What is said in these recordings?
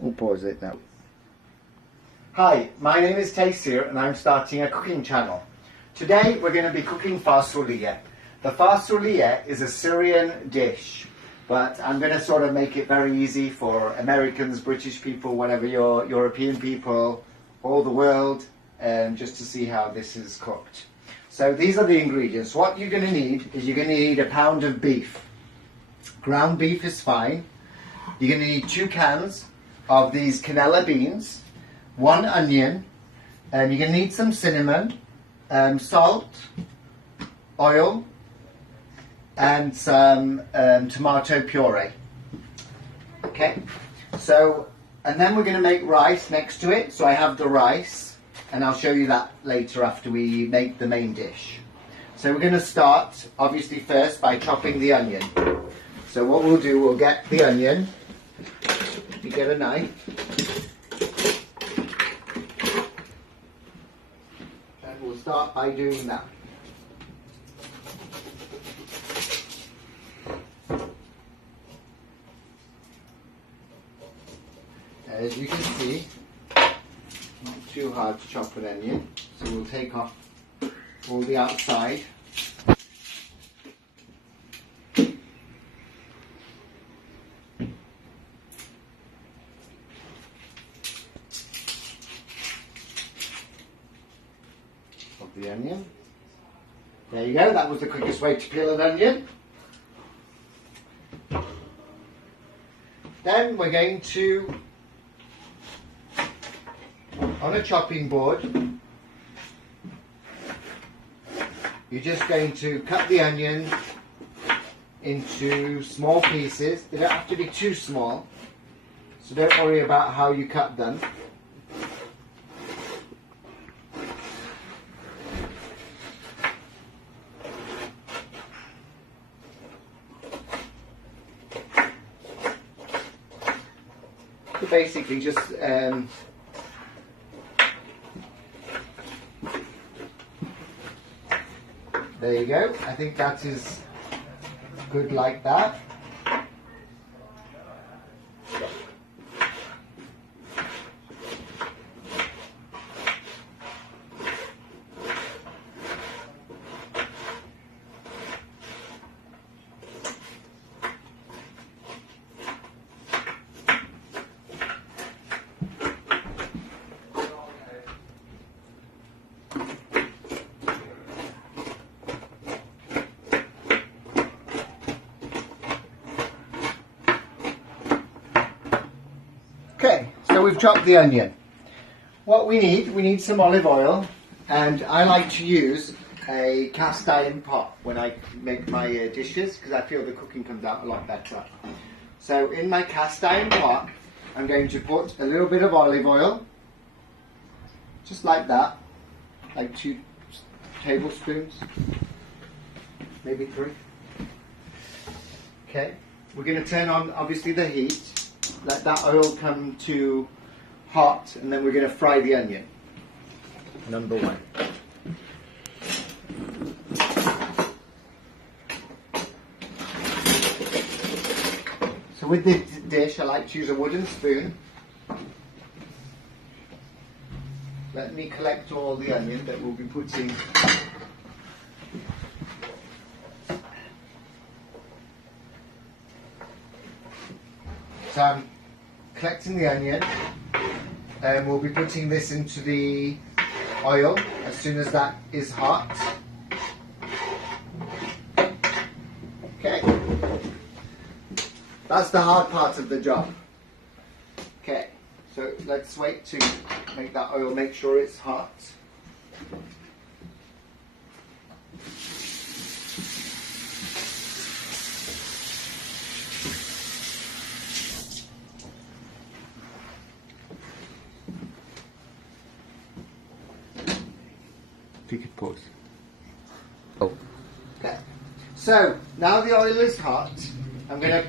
We'll pause it now. Hi, my name is Taysir and I'm starting a cooking channel. Today we're going to be cooking fasooliyeh. The fasooliyeh is a Syrian dish, but I'm going to sort of make it very easy for Americans, British people, whatever your European people, all the world, just to see how this is cooked. So these are the ingredients. What you're going to need is you're going to need a pound of beef. Ground beef is fine. You're going to need 2 cans of these cannella beans, 1 onion, and you're going to need some cinnamon, salt, oil, and some tomato puree. Okay, so, and then we're going to make rice next to it. So I have the rice, and I'll show you that later after we make the main dish. So we're going to start, obviously, first by chopping the onion. So what we'll do, we'll get the onion. You get a knife. And we'll start by doing that. As you can see, not too hard to chop an onion, so we'll take off all the outside. Of the onion. There you go, that was the quickest way to peel an onion. Then we're going to, on a chopping board, you're just going to cut the onion into small pieces. They don't have to be too small, so don't worry about how you cut them. So basically just there you go. I think that is good like that. Okay, so we've chopped the onion. What we need some olive oil, and I like to use a cast iron pot when I make my dishes because I feel the cooking comes out a lot better. So in my cast iron pot, I'm going to put a little bit of olive oil, just like that, like 2 tablespoons, maybe 3. Okay, we're going to turn on obviously the heat. Let that oil come to hot, and then we're going to fry the onion. Number 1. So with this dish, I like to use a wooden spoon. Let me collect all the onion that we'll be putting. So I'm collecting the onion, and we'll be putting this into the oil as soon as that is hot. Okay, that's the hard part of the job. Okay, so let's wait to make that oil, make sure it's hot. If you could pause. Oh. Okay. So now the oil is hot. I'm gonna.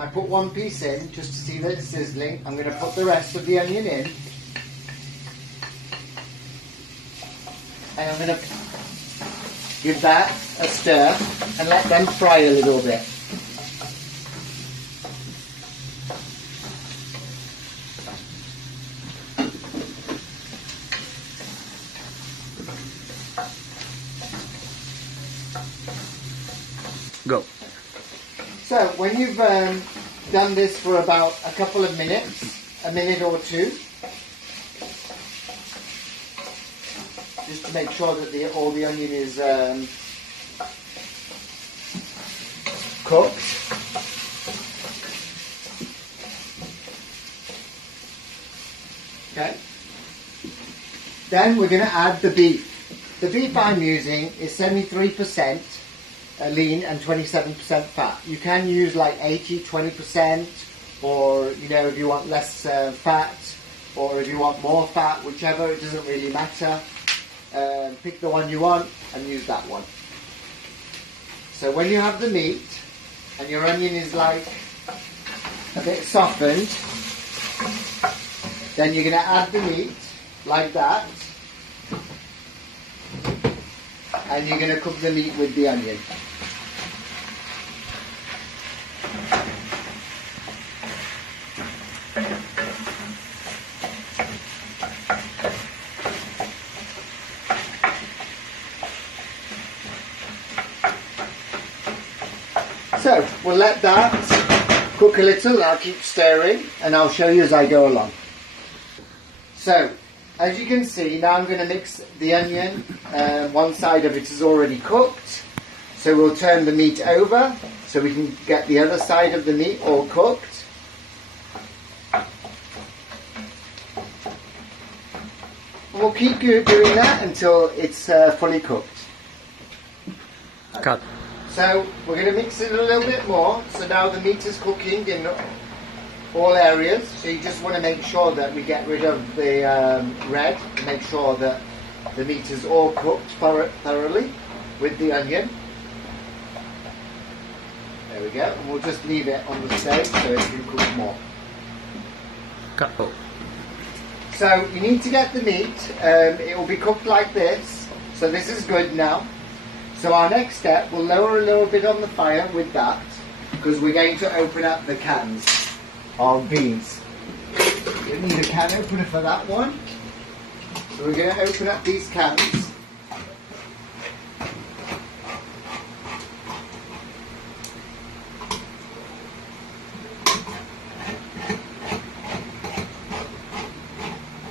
I put 1 piece in just to see that it's sizzling. I'm gonna put the rest of the onion in, and I'm gonna give that a stir and let them fry a little bit. Go. So when you've done this for about a couple of minutes, a minute or two, just to make sure that all the onion is cooked. Okay. Then we're going to add the beef. The beef I'm using is 73% lean and 27% fat. You can use like 80, 20%, or you know, if you want less fat, or if you want more fat, whichever, it doesn't really matter. Pick the one you want and use that one. So when you have the meat and your onion is like a bit softened, then you're going to add the meat like that, and you're going to cook the meat with the onion. So we'll let that cook a little. I'll keep stirring and I'll show you as I go along. So as you can see, now I'm going to mix the onion. One side of it is already cooked, so we'll turn the meat over so we can get the other side of the meat all cooked. We'll keep doing that until it's fully cooked. Cut. So we're going to mix it a little bit more. So now the meat is cooking in all areas. So you just want to make sure that we get rid of the red, to make sure that the meat is all cooked thoroughly with the onion. There we go. And we'll just leave it on the stove so it can cook more. Cut. Oh. So you need to get the meat. It will be cooked like this. So this is good now. So our next step, we'll lower a little bit on the fire with that, because we're going to open up the cans of beans. We need a can opener for that one. So we're going to open up these cans.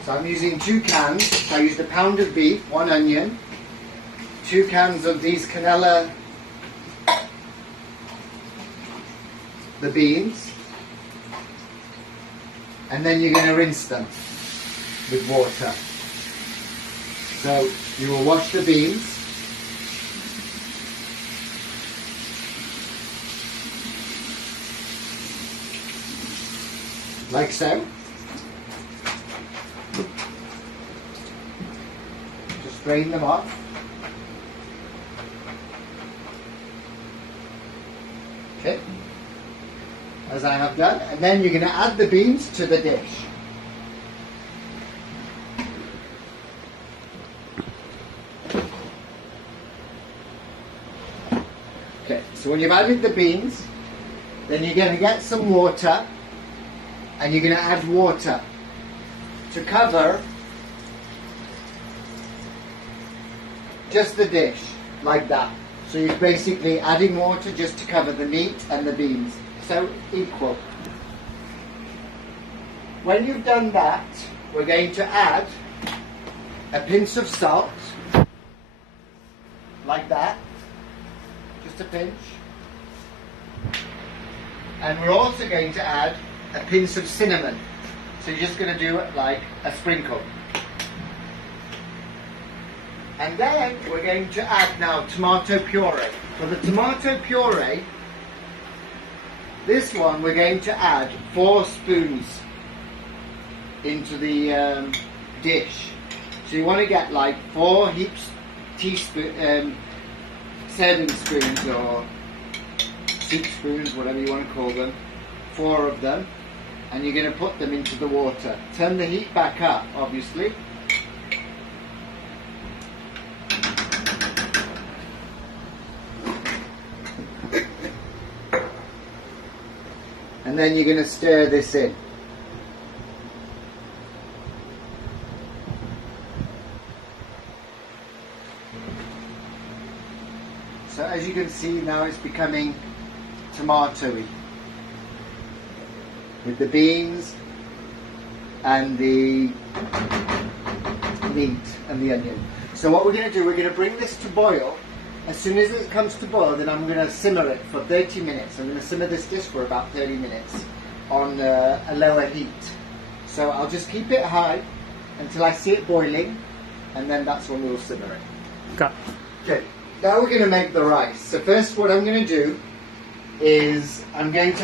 So I'm using 2 cans. So I used a pound of beef, 1 onion, 2 cans of these cannella, the beans, and then you're going to rinse them with water. So you will wash the beans, like so. Just drain them off. Okay, as I have done, and then you're going to add the beans to the dish. Okay, so when you've added the beans, then you're going to get some water, and you're going to add water to cover just the dish, like that. So you're basically adding water just to cover the meat and the beans. So equal. When you've done that, we're going to add a pinch of salt, like that. Just a pinch. And we're also going to add a pinch of cinnamon. So you're just going to do it like a sprinkle. And then we're going to add now tomato puree. For the tomato puree, this one we're going to add 4 spoons into the dish. So you want to get like 4 serving spoons or soup spoons, whatever you want to call them, 4 of them, and you're going to put them into the water. Turn the heat back up, obviously. And then you're going to stir this in. So as you can see now, it's becoming tomatoey with the beans and the meat and the onion. So what we're going to do, we're going to bring this to boil. As soon as it comes to boil, then I'm going to simmer it for 30 minutes. I'm going to simmer this dish for about 30 minutes on a lower heat. So I'll just keep it high until I see it boiling, and then that's when we'll simmer it. Okay, now we're going to make the rice. So first what I'm going to do is I'm going to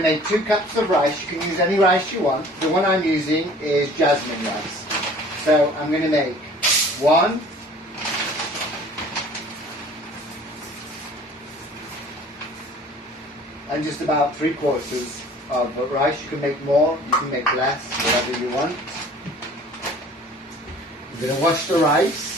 make 2 cups of rice. You can use any rice you want. The one I'm using is jasmine rice. So I'm going to make 1, and just about 3/4 of rice. You can make more, you can make less, whatever you want. I'm going to wash the rice.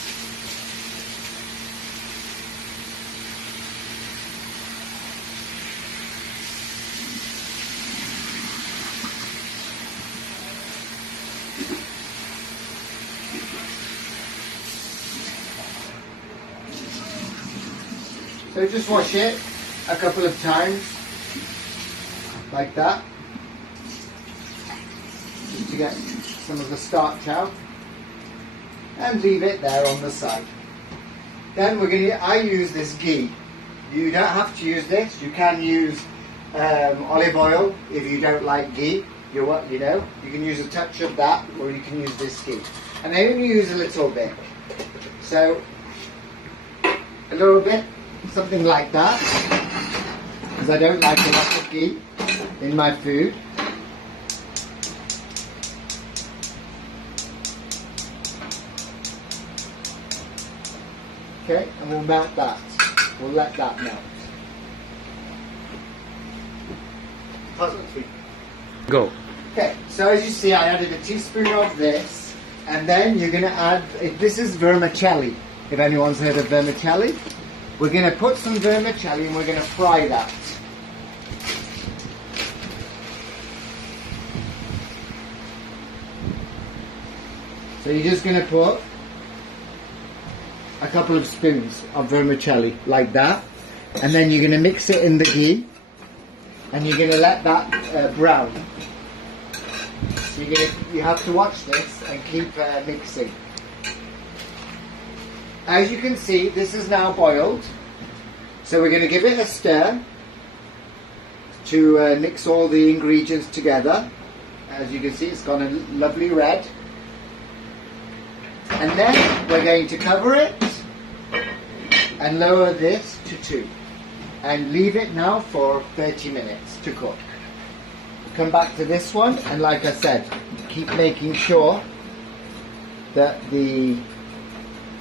So just wash it a couple of times, like that, just to get some of the starch out, and leave it there on the side. Then I use this ghee. You don't have to use this. You can use olive oil if you don't like ghee. You can use a touch of that, or you can use this ghee. And I only use a little bit. So a little bit. Something like that, because I don't like a lot of ghee in my food. Okay, and we'll melt that. We'll let that melt. Go. Okay, so as you see, I added a teaspoon of this, and then you're going to add, this is vermicelli, if anyone's heard of vermicelli. We're going to put some vermicelli and we're going to fry that. So you're just going to put a couple of spoons of vermicelli like that, and then you're going to mix it in the ghee, and you're going to let that brown. So you have to watch this and keep mixing. As you can see, this is now boiled, so we're going to give it a stir to mix all the ingredients together. As you can see, it's gone a lovely red. And then we're going to cover it and lower this to 2 and leave it now for 30 minutes to cook. Come back to this one, and like I said, keep making sure that the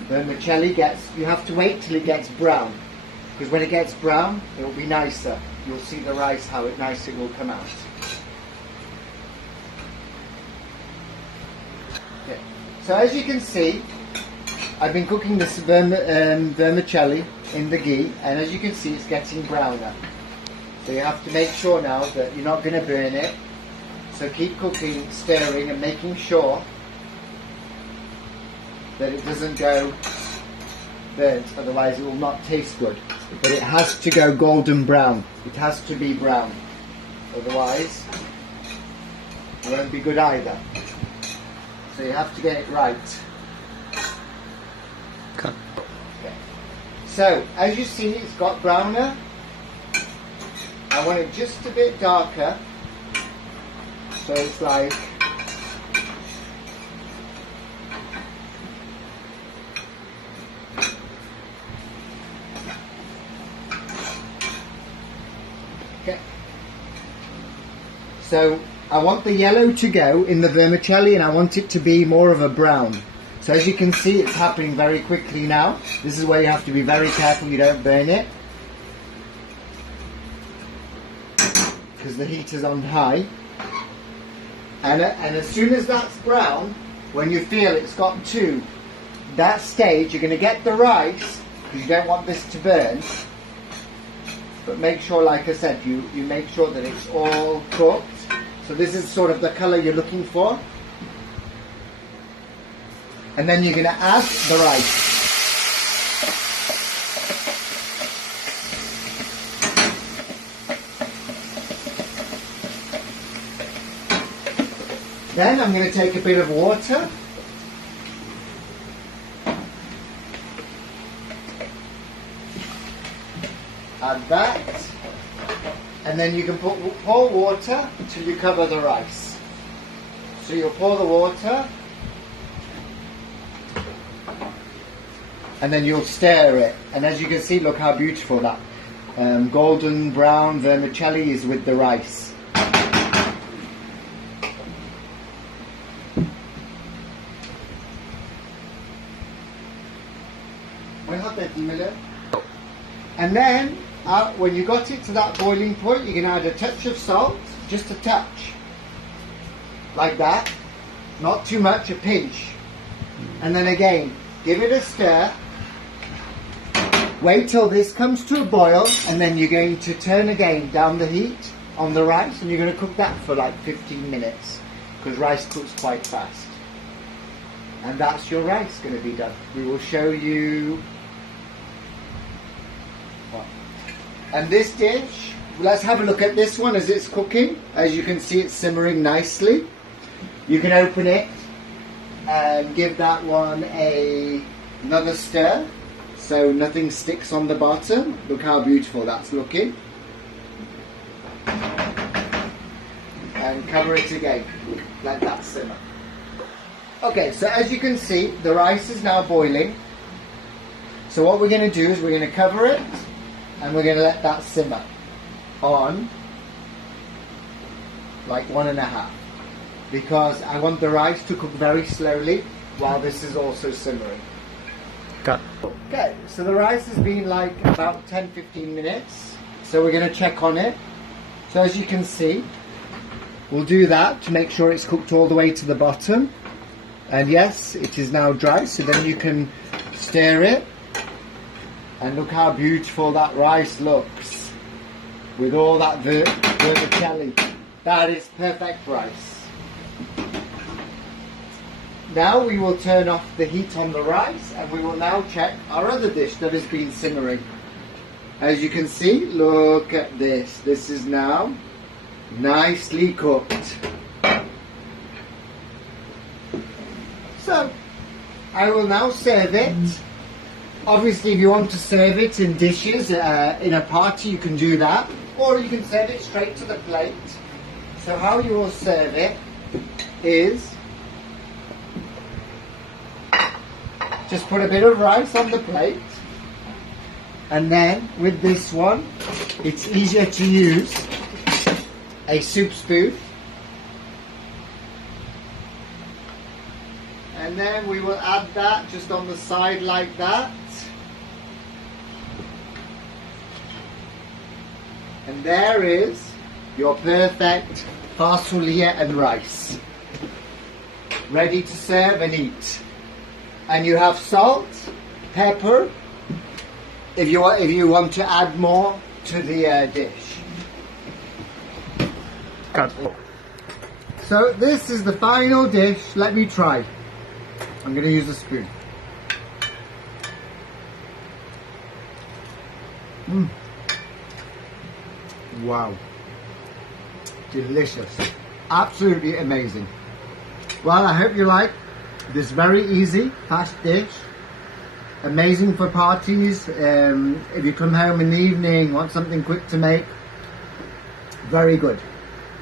vermicelli you have to wait till it gets brown, because when it gets brown it will be nicer. You'll see the rice, how nice it will come out. Okay. So as you can see, I've been cooking this vermicelli in the ghee, and as you can see, it's getting browner. So you have to make sure now that you're not going to burn it. So keep cooking, stirring, and making sure that it doesn't go burnt, otherwise it will not taste good. But it has to go golden brown. It has to be brown, otherwise it won't be good either. So you have to get it right. Okay. So as you see, it's got browner. I want it just a bit darker, so it's like okay. So I want the yellow to go in the vermicelli, and I want it to be more of a brown. So as you can see, it's happening very quickly now. This is where you have to be very careful you don't burn it, because the heat is on high. And as soon as that's brown, when you feel it's got to that stage, you're going to get the rice, because you don't want this to burn. But make sure, like I said, you make sure that it's all cooked. So this is sort of the colour you're looking for. And then you're going to add the rice. Then I'm going to take a bit of water. Add that. And then you can pour water till you cover the rice. So you'll pour the water. And then you'll stir it. And as you can see, look how beautiful that golden brown vermicelli is with the rice. And then, when you got it to that boiling point, you can add a touch of salt, just a touch, like that, not too much, a pinch. And then again, give it a stir, wait till this comes to a boil, and then you're going to turn again down the heat on the rice, and you're going to cook that for like 15 minutes, because rice cooks quite fast. And that's your rice going to be done. We will show you. And this dish, let's have a look at this one as it's cooking. As you can see, it's simmering nicely. You can open it and give that one another stir so nothing sticks on the bottom. Look how beautiful that's looking. And cover it again. Let that simmer. Okay, so as you can see, the rice is now boiling. So what we're going to do is we're going to cover it and we're going to let that simmer on like 1.5, because I want the rice to cook very slowly while this is also simmering. Cut. Okay, so the rice has been like about 10-15 minutes, so we're going to check on it. So as you can see, we'll do that to make sure it's cooked all the way to the bottom. And yes, it is now dry, so then you can stir it. And look how beautiful that rice looks with all that vermicelli. That is perfect rice. Now we will turn off the heat on the rice and we will now check our other dish that has been simmering. As you can see, look at this. This is now nicely cooked. So, I will now serve it. Obviously, if you want to serve it in dishes in a party, you can do that, or you can serve it straight to the plate. So how you will serve it is just put a bit of rice on the plate, and then with this one, it's easier to use a soup spoon, and then we will add that just on the side like that. And there is your perfect fasooliyeh and rice, ready to serve and eat. And you have salt, pepper, if you want to add more to the dish. Cut. So this is the final dish. Let me try. I'm going to use a spoon. Wow. Delicious. Absolutely amazing. Well, I hope you like this very easy, fast dish. Amazing for parties. If you come home in the evening, want something quick to make. Very good.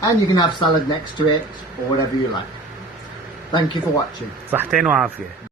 And you can have salad next to it, or whatever you like. Thank you for watching. صحتين وعافية.